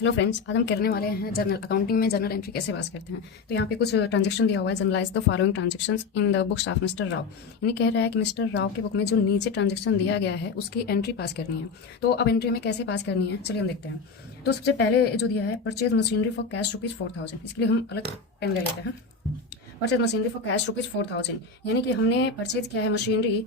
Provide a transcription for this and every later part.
Hello friends, आज हम करने वाले हैं जर्नल अकाउंटिंग में जर्नल एंट्री कैसे पास करते हैं। तो यहाँ पे कुछ ट्रांजेक्शन दिया हुआ है। Generalized the following transactions in the books of mister Rao. यानी कह रहा है कि मिस्टर राव के बुक में जो नीचे ट्रांजेक्शन दिया गया है उसकी एंट्री पास करनी है। तो अब एंट्री हमें कैसे पास करनी है, चलिए हम देखते हैं। तो सबसे पहले जो दिया है, परचेज मशीनरी फॉर कैश ₹4,000। इसके लिए हम अलग पेन ले लेते हैं। परचेज मशीनरी फॉर कैश ₹4,000, यानी कि हमने परचेज किया है मशीनरी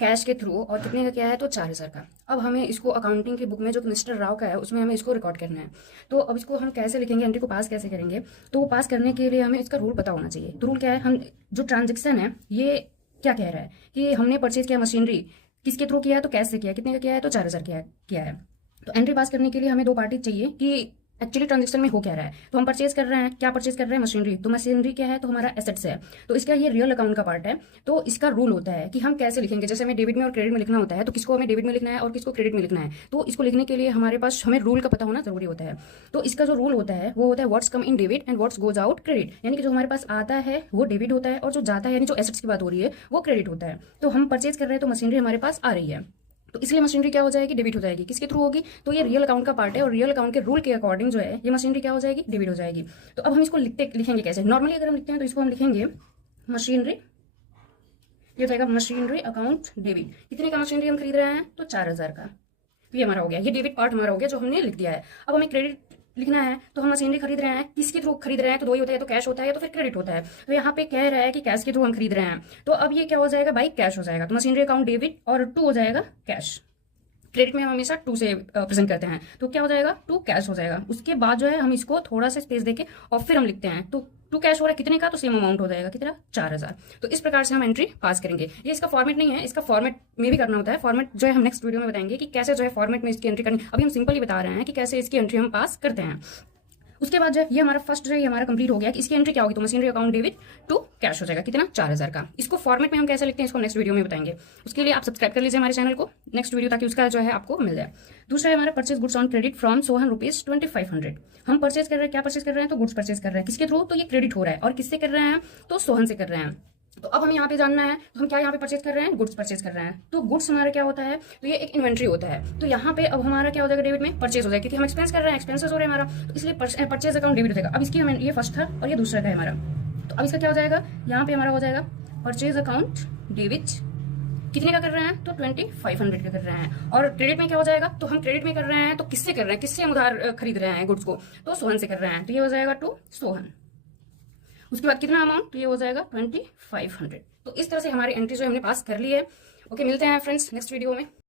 कैश के थ्रू, और कितने का किया है, तो 4,000 का। अब हमें इसको अकाउंटिंग की बुक में जो कि मिस्टर राव का है उसमें हमें इसको रिकॉर्ड करना है। तो अब इसको हम कैसे लिखेंगे, एंट्री को पास कैसे करेंगे। तो वो पास करने के लिए हमें इसका रूल पता होना चाहिए। तो रूल क्या है, हम जो ट्रांजेक्शन है ये क्या कह रहा है कि हमने परचेज किया मशीनरी किसके थ्रू किया है, तो कैश से किया है। कितने का किया है, तो 4,000 किया है। तो एंट्री पास करने के लिए हमें दो पार्टी चाहिए कि एक्चुअली ट्रांजेक्शन में हो क्या रहा है। तो हम परचेज कर रहे हैं, क्या परचेज कर रहे हैं, मशीनरी। तो मशीनरी क्या है, तो हमारा एसेट्स है। तो इसका ये रियल अकाउंट का पार्ट है। तो इसका रूल होता है कि हम कैसे लिखेंगे। जैसे हमें डेबिट में और क्रेडिट में लिखना होता है, तो किसको हमें डेबिट में लिखना है और किसको क्रेडिट में लिखना है। तो इसको लिखने के लिए हमारे पास हमें रूल का पता होना जरूरी होता है। तो इसका जो रूल होता है वो होता है what's come in debit and what's goes out credit. यानी कि जो हमारे पास आता है वो डेबिट होता है, और जो जाता है यानी जो एसेट्स की बात हो रही है वो क्रेडिट होता है। तो हम परचेज कर रहे हैं तो मशीनरी हमारे पास आ रही है, तो इसलिए मशीनरी क्या हो जाएगी, डेबिट हो जाएगी। किसके थ्रू होगी, तो ये रियल अकाउंट का पार्ट है, और रियल अकाउंट के रूल के अकॉर्डिंग जो है ये मशीनरी क्या हो जाएगी, डेबिट हो जाएगी। तो अब हम इसको लिखेंगे कैसे। नॉर्मली अगर हम लिखते हैं तो इसको हम लिखेंगे मशीनरी, ये हो जाएगा मशीनरी अकाउंट डेबिट। कितने का मशीनरी हम खरीद रहे हैं, तो 4,000 का। तो ये हमारा हो गया, ये डेबिट पार्ट हमारा हो गया जो हमने लिख दिया है। अब हमें क्रेडिट लिखना है, तो हम मशीनरी खरीद रहे हैं, किसके थ्रू खरीद रहे हैं, तो दो ही होता है, तो कैश होता है या तो फिर क्रेडिट होता है। तो यहाँ पे कह रहा है कि कैश के थ्रू हम खरीद रहे हैं, तो अब ये क्या हो जाएगा भाई, कैश हो जाएगा। तो मशीनरी अकाउंट डेबिट और टू हो जाएगा कैश। क्रेडिट में हम हमेशा टू से प्रेजेंट करते हैं, तो क्या हो जाएगा, टू कैश हो जाएगा। उसके बाद जो है हम इसको थोड़ा सा स्पेस देके और फिर हम लिखते हैं। तो टू कैश हो रहा है कितने का, तो सेम अमाउंट हो जाएगा, कितना, 4,000। तो इस प्रकार से हम एंट्री पास करेंगे। ये इसका फॉर्मेट नहीं है, इसका फॉर्मेट में भी करना होता है। फॉर्मेट जो है हम नेक्स्ट वीडियो में बताएंगे कि कैसे जो है फॉर्मेट में इसकी एंट्री करनी। अभी हम सिंपली बता रहे हैं कि कैसे इसकी एंट्री हम पास करते हैं। उसके बाद जो है ये हमारा फर्स्ट जो है ये हमारा कंप्लीट हो गया कि इसकी एंट्री क्या होगी, तो machinery account debit to cash हो जाएगा, कितना, 4,000 का। इसको फॉर्मेट में हम कैसे लिखते हैं इसको नेक्स्ट वीडियो में बताएंगे। उसके लिए आप सब्सक्राइब कर लीजिए हमारे चैनल को नेक्स्ट वीडियो, ताकि उसका जो है आपको मिल जाए। दूसरा है हमारा purchase goods on credit from Sohan ₹2,500। हम परचेज कर रहे हैं, क्या परचेज कर रहे हैं, तो गुड्स परचेज कर रहे हैं। किसके थ्रू, तो ये क्रेडिट हो रहा है, और किससे कर रहे हैं, तो सोहन से कर रहे हैं। तो अब हम यहाँ पे जानना है, तो हम क्या यहाँ पे परचेज कर रहे हैं, गुड्स परचेज कर रहे हैं। तो गुड्स हमारा क्या होता है, तो ये एक इन्वेंट्री होता है। तो यहाँ पे अब हमारा क्या हो जाएगा, डेबिट में परचेज हो जाएगा, क्योंकि हम एक्सपेंस कर रहे हैं, एक्सपेंसेस हो रहे हैं हमारा, तो इसलिए परचेज अकाउंट डेबिट हो जाएगा। अब इसकी हमें ये फर्स्ट था और ये दूसरा था हमारा, तो अब इसका क्या हो जाएगा, यहाँ पे हमारा हो जाएगा परचेज अकाउंट डेबिट। कितने का कर रहे हैं, तो 2,500 का कर रहे हैं। और क्रेडिट में क्या हो जाएगा, तो हम क्रेडिट में कर रहे हैं, तो किससे कर रहे हैं, किससे हम उधार खरीद रहे हैं गुड्स को, तो सोहन से कर रहे हैं। तो ये हो जाएगा टू सोहन। उसके बाद कितना अमाउंट, तो ये हो जाएगा 2,500। तो इस तरह से हमारी एंट्री जो हमने पास कर ली है। ओके, मिलते हैं फ्रेंड्स नेक्स्ट वीडियो में।